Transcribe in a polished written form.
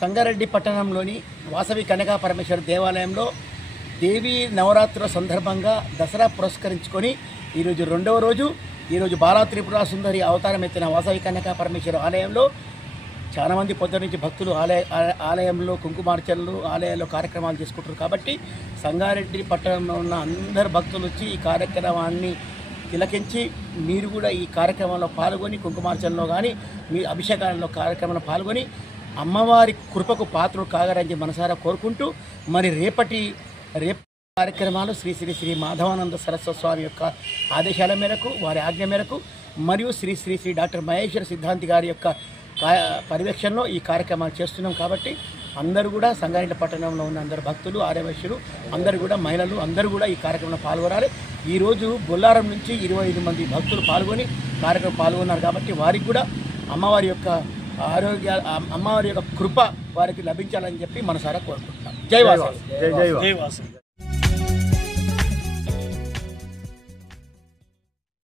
సంగారెడ్డి పట్టణంలోని వాసవి కనకా పరమేశ్వర దేవాలయంలో దేవీ నవరాత్రుల సందర్భంగా దసరా పురస్కరించుకొని ఈరోజు రెండవ రోజు ఈరోజు బాలా త్రిపుర సుందరి అవతారం ఎత్తిన వాసవి కనకా పరమేశ్వర ఆలయంలో చాలామంది పొద్దు నుంచి భక్తులు ఆలయంలో కుంకుమార్చనలు ఆలయంలో కార్యక్రమాలు చేసుకుంటారు. కాబట్టి సంగారెడ్డి పట్టణంలో ఉన్న అందరు భక్తులు వచ్చి ఈ కార్యక్రమాన్ని తిలకించి మీరు కూడా ఈ కార్యక్రమంలో పాల్గొని కుంకుమార్చనలో కానీ మీ అభిషేకాలలో కార్యక్రమంలో పాల్గొని అమ్మవారి కృపకు పాత్రలు కాగరని మనసారా కోరుకుంటూ మరి రేపటి కార్యక్రమాలు శ్రీ శ్రీ శ్రీ మాధవానంద సరస్వతి స్వామి యొక్క ఆదేశాల మేరకు వారి ఆజ్ఞ మేరకు మరియు శ్రీ శ్రీ శ్రీ డాక్టర్ మహేశ్వర సిద్ధాంతి గారి యొక్క పర్యవేక్షణలో ఈ కార్యక్రమాలు చేస్తున్నాం. కాబట్టి అందరూ కూడా సంగారెడ్డి పట్టణంలో ఉన్న అందరు భక్తులు ఆర్యవైశ్యులు అందరూ కూడా మహిళలు అందరూ కూడా ఈ కార్యక్రమంలో పాల్గొనాలి. ఈరోజు బొల్లారం నుంచి 25 మంది భక్తులు కార్యక్రమం పాల్గొన్నారు. కాబట్టి వారికి కూడా అమ్మవారి యొక్క అమ్మవారి యొక్క కృప వారికి లభించాలని చెప్పి మనసారా కోరుకుంటున్నాం. జై వాసవి.